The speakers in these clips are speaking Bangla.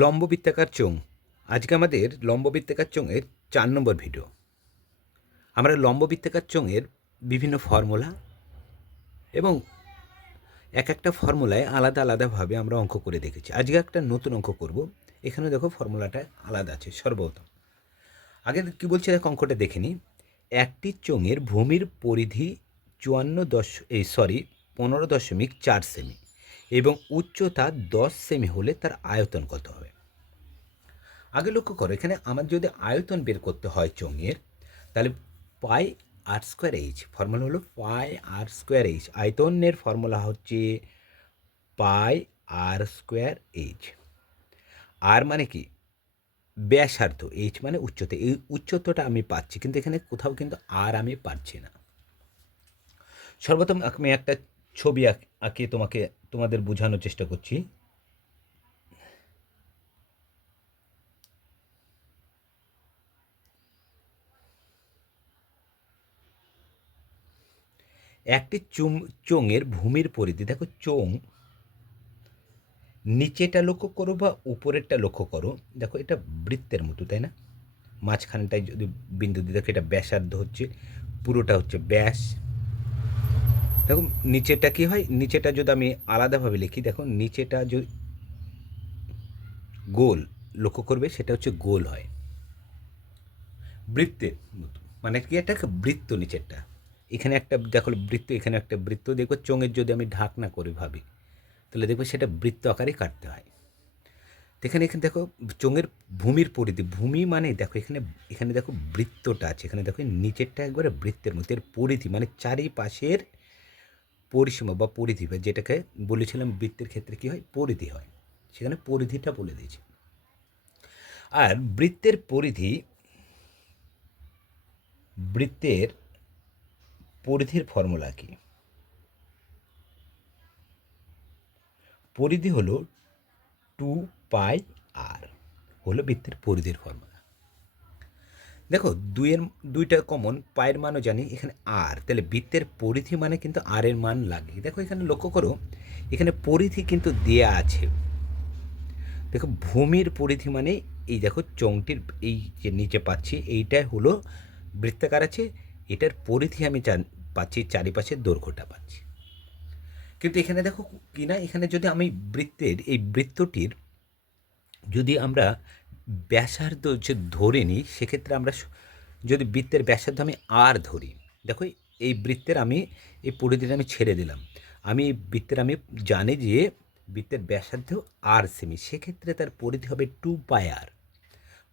লম্ববৃত্তাকার চোঙ। আজকে আমাদের লম্ববৃত্তাকার চোঙের চার নম্বর ভিডিও। আমরা লম্ববৃত্তাকার চোঙের বিভিন্ন ফর্মুলা এবং এক একটা ফর্মুলায় আলাদা আলাদাভাবে আমরা অঙ্ক করে দেখেছি। আজকে একটা নতুন অঙ্ক করব। এখানে দেখো ফর্মুলাটা আলাদা আছে, সর্বপ্রথম। আগে কী বলছে, দেখো অঙ্কটা দেখে নিই। একটি চোঙের ভূমির পরিধি চুয়ান্ন দশ এই সরি পনেরো দশমিক চার সেমি। এবং উচ্চতা দশ সেমি হলে তার আয়তন কত হবে? আগে লক্ষ্য করো, এখানে আমার যদি আয়তন বের করতে হয় চোঙের, তাহলে pi r square h, formula হলো পাই আর স্কোয়ার এইচ। আয়তনের ফর্মুলা হচ্ছে পাই আর স্কোয়ার এইচ। আর মানে কি? ব্যাসার্ধ, এইচ মানে উচ্চতা। এই উচ্চতাটা আমি পাচ্ছি, কিন্তু এখানে কোথাও কিন্তু আর আমি পাচ্ছি না। সর্বপ্রথম আমি একটা ছবি আঁক- তোমাকে, তোমাদের বোঝানোর চেষ্টা করছি। একটি চুম, চোঙের ভূমির পরিধি, দেখো চোঙ নিচেটা লক্ষ্য করো বা উপরেরটা লক্ষ্য করো। দেখো এটা বৃত্তের মতো, তাই না? মাঝখানটায় যদি বিন্দু দিয়ে দেখো, এটা ব্যাসার্ধ হচ্ছে, পুরোটা হচ্ছে ব্যাস। দেখো নিচেটা কি হয়? নিচেটা যদি আমি আলাদাভাবে লিখি দেখো নিচেটা যদি গোল লক্ষ্য করবে, সেটা হচ্ছে গোল হয়। বৃত্তের মতো মানে কি একটা? বৃত্ত নিচেরটা। এখানে একটা, দেখো, বৃত্ত, এখানে একটা বৃত্ত। দেখো চোঙের যদি আমি ঢাকনা করে ভাবি, তাহলে দেখব সেটা বৃত্ত আকারে কাটতে হয়। এখানে এখানে দেখো, চোঙের ভূমির পরিধি, ভূমি মানে দেখো, এখানে এখানে দেখো বৃত্তটা আছে। এখানে দেখো, নিচেরটা একবারে বৃত্তের মতো এর পরিধি মানে চারিপাশের পরিসীমা বা পরিধি বা যেটাকে বলেছিলাম বৃত্তের ক্ষেত্রে কী হয়? পরিধি হয়। সেখানে পরিধিটা বলে দিয়েছি। আর বৃত্তের পরিধি, বৃত্তের পরিধির ফর্মুলা কি? পরিধি হলো টু পাই আর, হলো বৃত্তের পরিধির ফর্মুলা। দেখো, দুইয়ের, দুইটা কমন পায়ের মানও জানি, এখানে আর তাহলে বৃত্তের পরিধি মানে কিন্তু আর এর মান লাগে। দেখো এখানে লক্ষ্য করো, এখানে পরিধি কিন্তু দেয়া আছে। দেখো, ভূমির পরিধি মানে এই দেখো, চোঙটির এই যে নিচে পাচ্ছি, এইটাই হলো বৃত্তাকার আছে, এটার পরিধি আমি পাচ্ছি চারিপাশের দৈর্ঘ্যটা পাচ্ছি। কিন্তু এখানে দেখো কি না এখানে যদি আমি বৃত্তের, এই বৃত্তটির যদি আমরা ব্যাসার্ধ যে ধরে নিই, সেক্ষেত্রে আমরা যদি বৃত্তের ব্যাসার্ধ আমি আর ধরি, দেখো এই বৃত্তের আমি, এই পরিধিটা আমি ছেড়ে দিলাম। আমি এই বৃত্তের আমি জানি যে বৃত্তের ব্যাসার্ধ আর সেমি সেক্ষেত্রে তার পরিধি হবে টু পাই আর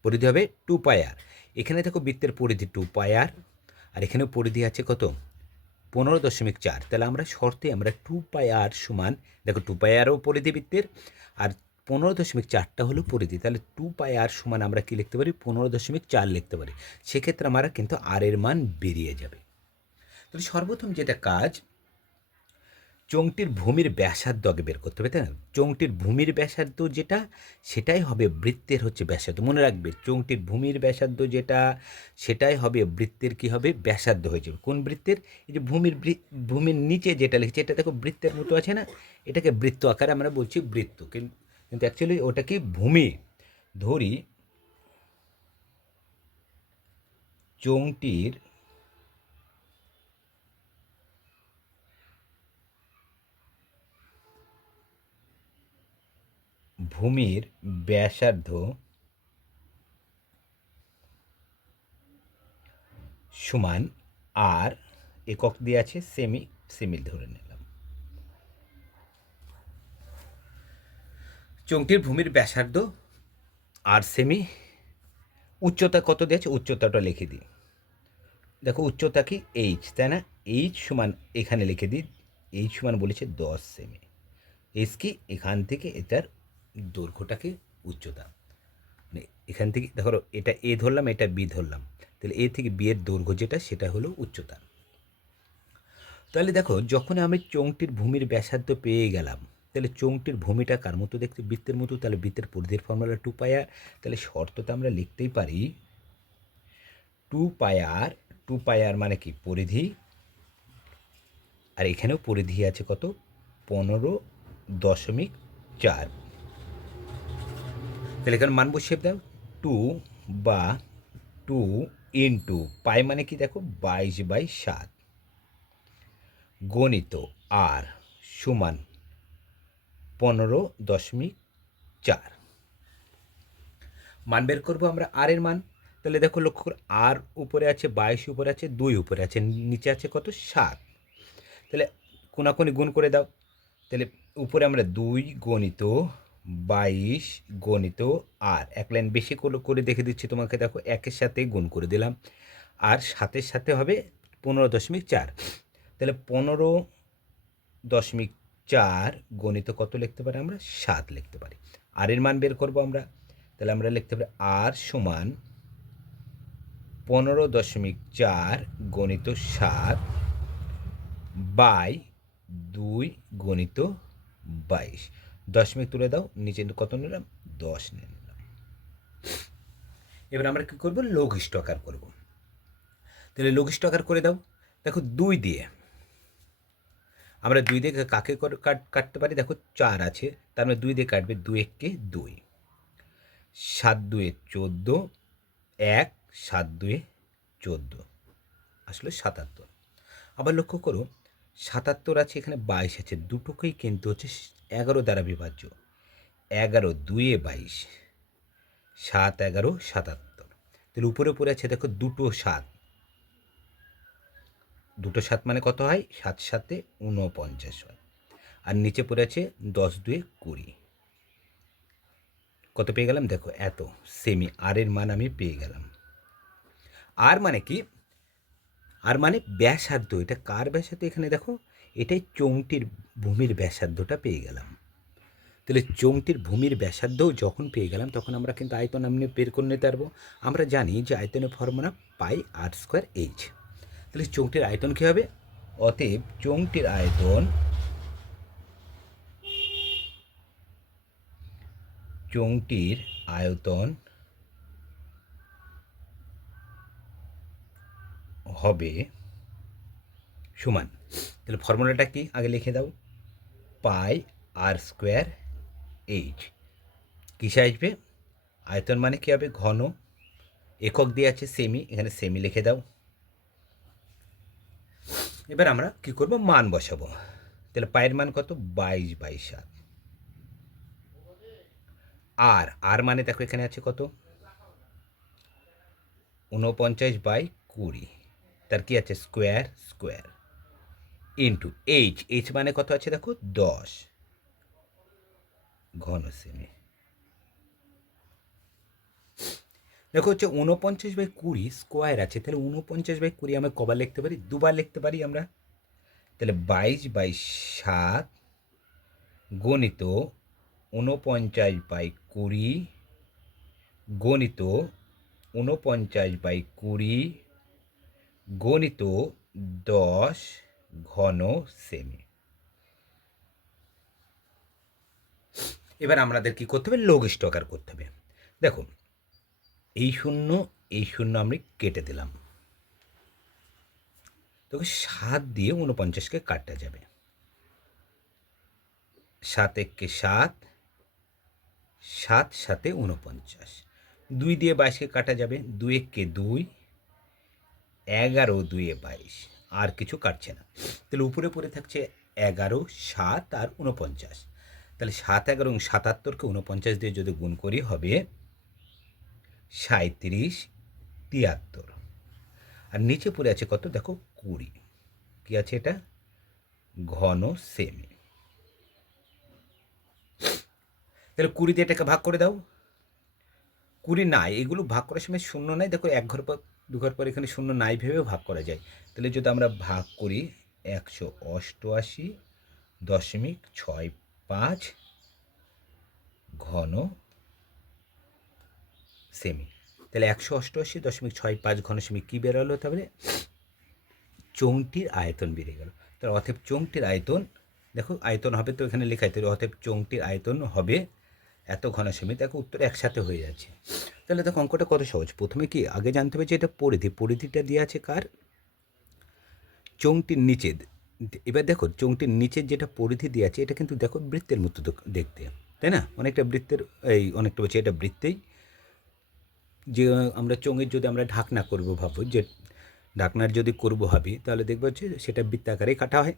পরিধি হবে টু পাই আর এখানে দেখো বৃত্তের পরিধি টু পাই আর আর এখানেও পরিধি আছে কত? পনেরো দশমিক চার। তাহলে আমরা শর্তে আমরা টু পাই আর সমান, দেখো টু পাই আরও পরিধি বৃত্তের, আর পনেরো দশমিক চারটা হলো পরিধি তাহলে টু পাই আর সমান আমরা কি লিখতে পারি? পনেরো দশমিক চার লিখতে পারি। সেক্ষেত্রে আমরা কিন্তু আর এর মান বেরিয়ে যাবে। তাহলে সর্বপ্রথম যেটা কাজ, চোঙটির ভূমির ব্যাসার্ধ আগে বের করতে হবে, তাই না? চোঙটির ভূমির ব্যাসার্ধ যেটা, সেটাই হবে বৃত্তের হচ্ছে ব্যাসার্ধ। মনে রাখবে, চোঙটির ভূমির ব্যাসার্ধ যেটা, সেটাই হবে বৃত্তের কি হবে? ব্যাসার্ধ হয়ে যাবে। কোন বৃত্তের? এই যে ভূমির ভূমির নিচে যেটা লিখছে, এটা দেখো বৃত্তের মতো আছে না? এটাকে বৃত্ত আকারে আমরা বলছি বৃত্ত। কিন- কিন্তু অ্যাকচুয়ালি ওটা কি ভূমি? ধরি চোঙটির ভূমির ব্যাসার্ধ সমান আর একক দিয়ে আছে সেমি সেমি ধরে নিলাম। চোঙটির ভূমির ব্যাসার্ধ আর সেমি উচ্চতা কত দিয়েছে? উচ্চতাটা লিখে দিই। দেখো, উচ্চতা কি? এইচ তাই না? এইচ সমান এখানে লিখে দিই। এইচ সমান বলেছে দশ সেমি এইচ কি? এখান থেকে এটার দৈর্ঘ্যটাকে উচ্চতা। মানে এখান থেকে, ধরো, এটা এ ধরলাম, এটা বি ধরলাম। তাহলে এ থেকে বি এর দৈর্ঘ্য যেটা, সেটা হলো উচ্চতা। তাহলে দেখো, যখন আমি চোঙটির ভূমির ব্যাসার্ধ পেয়ে গেলাম তাহলে চোঙটির ভূমিটা কার মতো দেখতে? বৃত্তের মতো, তাহলে বৃত্তের পরিধির ফর্মুলা টু পায়ার তাহলে শর্ততে আমরা লিখতেই পারি টু পায়ার টু পায়ার মানে কি? পরিধি। আর এখানেও পরিধি আছে কত? পনেরো দশমিক চার। তাহলে এখানে মান বসিয়ে দাও। টু বা টু ইন্টু পাই মানে কি দেখো? বাইশ বাই সাত। গণিত আর সমান পনেরো দশমিক চার। মান বের করব আমরা আর এর মান। তাহলে দেখো লক্ষ্য করো আর উপরে আছে, বাইশ উপরে আছে, দুই উপরে আছে, নিচে আছে কত? সাত। তাহলে কোনাকুনি গুণ করে দাও। তাহলে উপরে আমরা দুই গণিত বাইশ গণিত আর এক লাইন বেশি করে করে দেখে দিচ্ছি তোমাকে, দেখো একের সাথে গুণ করে দিলাম। আর সাতের সাথে হবে পনেরো দশমিক চার। তাহলে পনেরো দশমিক চার গণিত কত লিখতে পারি আমরা? সাত লিখতে পারি। আর এর মান বের করব আমরা? তাহলে আমরা লিখতে পারি আর সমান পনেরো দশমিক চার গণিত সাত বাই দুই গণিত বাইশ। দশমিক তুলে দাও, নিচে কত নিলাম? দশ নিলাম। এবার আমরা কী করব? লঘিষ্ঠ আকার করব। তাহলে লঘিষ্ঠ আকার করে দাও। দেখো দুই দিয়ে আমরা দুই দিয়ে কাকে কাটতে পারি? দেখো চার আছে, তার মানে দুই দিয়ে কাটবে দুই এককে দুই। সাত দুয়ে চোদ্দ, এক, সাত দুয়ে চোদ্দ। আসলে সাতাত্তর। আবার লক্ষ্য করো, সাতাত্তর আছে, এখানে বাইশ আছে, দুটোকেই কিন্তু হচ্ছে এগারো দ্বারা বিভাজ্য। এগারো দুয়ে বাইশ, সাত এগারো সাতাত্তর। তাহলে উপরে উপরে আছে, দেখো দুটো সাত। দুটো সাত মানে কত হয়? সাত সাতে উনপঞ্চাশ হয়। আর নিচে পড়ে আছে দশ দুয়ে কুড়ি। কত পেয়ে গেলাম? দেখো, এত। সেমি আর এর মান আমি পেয়ে গেলাম। আর মানে কি? আর মানে ব্যাসার্ধ। এটা কার ব্যাসার্ধ? এখানে দেখো, এটাই চৌংটির ভূমির ব্যাসার্ধটা পেয়ে গেলাম। তাহলে চৌংটির ভূমির ব্যাসার্ধও যখন পেয়ে গেলাম, তখন আমরা কিন্তু আয়তন আমি বের করে নিতে পারব। আমরা জানি যে আয়তনের formula pi r square h তাহলে চৌংটির আয়তন কী হবে? অতএব চৌংটির আয়তন চৌংটির আয়তন হবে সমান। তাহলে ফর্মুলাটা কি? আগে লিখে দাও। Pi r square h. কিসে আসবে? আয়তন মানে কী হবে? ঘন। একক দিয়ে আছে সেমি এখানে সেমি লিখে দাও। এবার আমরা কি করব? মান বসাবো। তাহলে পায়ের মান কত? বাইশ বাই সাত। আর আর মানে দেখো এখানে আছে কত? ঊনপঞ্চাশ বাই কুড়ি। তার কি আছে? Square square. Into h. H মানে কত আছে দেখো? দশ। ঘন সেমি দেখো হচ্ছে ঊনপঞ্চাশ বাই কুড়ি স্কোয়ার আছে, তাহলে ঊনপঞ্চাশ বাই কুড়ি আমরা কবার লিখতে পারি? দুবার লিখতে পারি আমরা? তাহলে বাইশ বাই সাত গণিত ঊনপঞ্চাশ বাই কুড়ি গণিত ঊনপঞ্চাশ বাই কুড়ি গণিত দশ ঘন সেমি এবার আমাদের কি করতে হবে? লঘিষ্ঠ আকার করতে হবে। দেখো এই শূন্য এই শূন্য আমি কেটে দিলাম। তোকে সাত দিয়ে উনপঞ্চাশকে কাটা যাবে। সাত এককে সাত সাত সাতে উনপঞ্চাশ দুই দিয়ে বাইশকে কাটা যাবে, দুই এককে দুই, এগারো দুয়ে বাইশ। আর কিছু কাটছে না। তাহলে উপরে পড়ে থাকছে এগারো, সাত আর উনপঞ্চাশ তাহলে সাত, এগারো সাতাত্তরকে উনপঞ্চাশ দিয়ে যদি গুণ করি হবে সাঁত্রিশ তিয়াত্তর। আর নিচে পড়ে আছে কত? দেখো, কুড়ি। কী আছে এটা? ঘন সেমি। তাহলে কুড়ি দিয়ে এটাকে ভাগ করে দাও। কুড়ি নাই, এগুলো ভাগ করার সময় শূন্য নাই। দেখো, এক ঘর পর, দু ঘর পর এখানে শূন্য নাই ভেবেও ভাগ করা যায়। তাহলে যদি আমরা ভাগ করি, একশো অষ্টআশি দশমিক ছয় পাঁচ ঘন সেমি। তাহলে একশো অষ্টআশি দশমিক ছয় পাঁচ ঘন সেমি কী বেরোলো তাহলে? চৌংটির আয়তন বেড়ে গেল। তাহলে অতএব চৌংটির আয়তন, দেখো আয়তন হবে তো এখানে লেখাই তাহলে অতএব চৌংটির আয়তন হবে এত ঘন সেমি। দেখো উত্তর একসাথে হয়ে যাচ্ছে। তাহলে দেখো অঙ্কটা কত সহজ। প্রথমে কি আগে জানতে হবে যে এটা পরিধি, পরিধিটা দিয়ে আছে কার? চৌংটির নিচে। এবার দেখো চৌংটির নিচের যেটা পরিধি দিয়ে আছে, এটা কিন্তু দেখো বৃত্তের মতো দেখ- দেখতে। তাই না? অনেকটা বৃত্তের, এই অনেকটা বলছি এটা বৃত্তেই। যে, আমরা চোঙের যদি আমরা ঢাকনা করব ভাবো, যে ঢাকনার যদি করব ভাবি তাহলে দেখব হচ্ছে সেটা বৃত্তাকারেই কাটা হয়।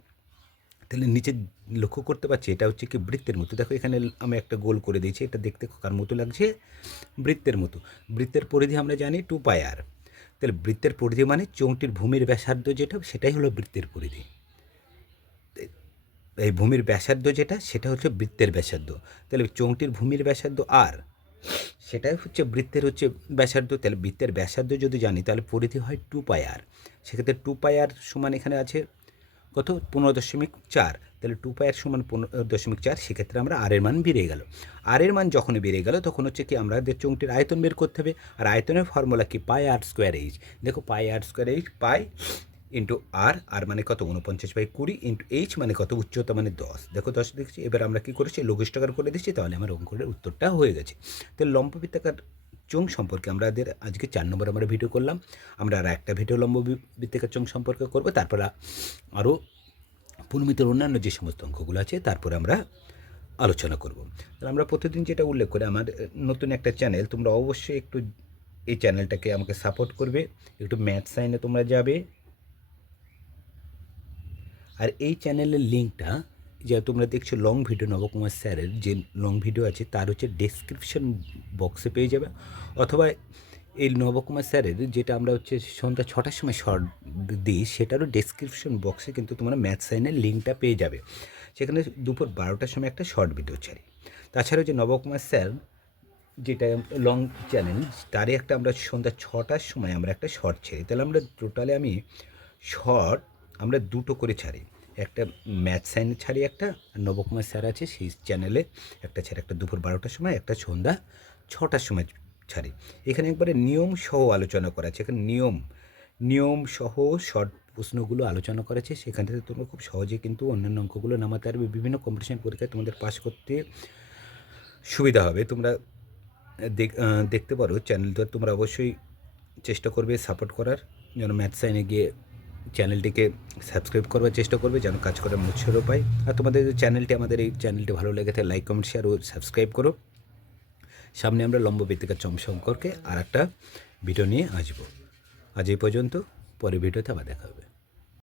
তাহলে নিচে লক্ষ্য করতে পারছি, এটা হচ্ছে কি বৃত্তের মতো। দেখো এখানে আমি একটা গোল করে দিয়েছি, এটা দেখতে কার মতো লাগছে? বৃত্তের মতো। বৃত্তের পরিধি আমরা জানি টু পাই আর। তাহলে বৃত্তের পরিধি মানে চোঙটির ভূমির ব্যাসার্ধ যেটা, সেটাই হলো বৃত্তের পরিধি। এই ভূমির ব্যাসার্ধ যেটা, সেটা হচ্ছে বৃত্তের ব্যাসার্ধ। তাহলে চোঙটির ভূমির ব্যাসার্ধ আর সেটাই হচ্ছে বৃত্তের হচ্ছে ব্যাসার্ধ। তাহলে বৃত্তের ব্যাসার্ধ যদি জানি, তাহলে পরিধি হয় টু পাই আর সেক্ষেত্রে টু পাই আর সমান এখানে আছে কত? পনেরো দশমিক চার। তাহলে টু পাই আর সমান পনেরো দশমিক চার, সেক্ষেত্রে আমরা আর এর মান বেড়ে গেল। আর এর মান যখনই বেড়ে গেল, তখন হচ্ছে কি আমাদের চোঙটির আয়তন বের করতে হবে। আর আয়তনের ফর্মুলা কি? পাই আর স্কোয়ার এইচ দেখো pi r square h pi into r r মানে কত? উনপঞ্চাশ বাই কুড়ি ইন্টু এইচ মানে কত? উচ্চতা মানে দশ। দেখো দশ দেখছি, এবার আমরা কী করেছি? লঘিষ্ঠকার করে দিচ্ছি, তাহলে আমার অঙ্কের উত্তরটা হয়ে গেছে। তাহলে লম্ব বৃত্তাকার চোং সম্পর্কে আমাদের আজকে চার নম্বর আমরা ভিডিও করলাম। আমরা আর একটা ভিডিও লম্ব বৃত্তাকার চোং সম্পর্কে করব। তারপর আরও পুনমিতের অন্যান্য যে সমস্ত অঙ্কগুলো আছে, তারপরে আমরা আলোচনা করব। তাহলে আমরা প্রতিদিন যেটা উল্লেখ করি, আমার নতুন একটা চ্যানেল তোমরা অবশ্যই একটু এই চ্যানেলটাকে আমাকে সাপোর্ট করবে। একটু ম্যাথ সাইনে তোমরা যাবে। আর এই চ্যানেলের লিঙ্কটা যে তোমরা দেখছ লং ভিডিও নবকুমার স্যারের, যে লং ভিডিও আছে, তার হচ্ছে ডেসক্রিপশন বক্সে পেয়ে যাবে। অথবা এই নবকুমার স্যারের, যেটা আমরা হচ্ছে সন্ধ্যা ছটার সময় শর্ট দিই, সেটারও ডেসক্রিপশন বক্সে কিন্তু তোমরা ম্যাথ সাইনের লিঙ্কটা পেয়ে যাবে। সেখানে দুপুর বারোটার সময় একটা শর্ট ভিডিও ছাড়ি। তাছাড়াও যে নবকুমার স্যার, যেটা লং চ্যানেল তারই একটা আমরা সন্ধ্যা ছটার সময় আমরা একটা শর্ট ছাড়ি। তাহলে আমরা টোটালে আমি শর্ট আমরা দুটো করে ছাড়ি। একটা ম্যাথ সাইন ছাড়ি একটা নবকুমার স্যার আছে সেই চ্যানেলে একটা ছাড়ি। একটা দুপুর বারোটার সময়, একটা সন্ধ্যা ছটার সময় ছাড়ি। এখানে একবারে নিয়ম সহ আলোচনা করা আছে। এখানে নিয়ম নিয়ম সহ শর্ট প্রশ্নগুলো আলোচনা করেছে সেখান থেকে তোমরা খুব সহজে কিন্তু অন্যান্য অঙ্কগুলো নামাতে পারবে। বিভিন্ন কম্পিটিশন পরীক্ষায় তোমাদের পাশ করতে সুবিধা হবে। তোমরা দেখ- দেখতে পারো। চ্যানেল তোমরা অবশ্যই চেষ্টা করবে সাপোর্ট করার। যেন ম্যাথ সাইনে গিয়ে চ্যানেলটিকে সাবস্ক্রাইব করবার চেষ্টা করবে যেন কাজ করার উৎসাহ পায় আর তোমাদের চ্যানেলটি আমাদের এই চ্যানেলটি ভালো লেগে থাকে লাইক কমেন্ট শেয়ার ও সাবস্ক্রাইব করো। সামনে আমরা লম্ব বৃত্তিকার চম সম্পর্কে আর একটা ভিডিও নিয়ে আসব। আজ এই পর্যন্ত পরে ভিডিওতে আবার দেখা হবে।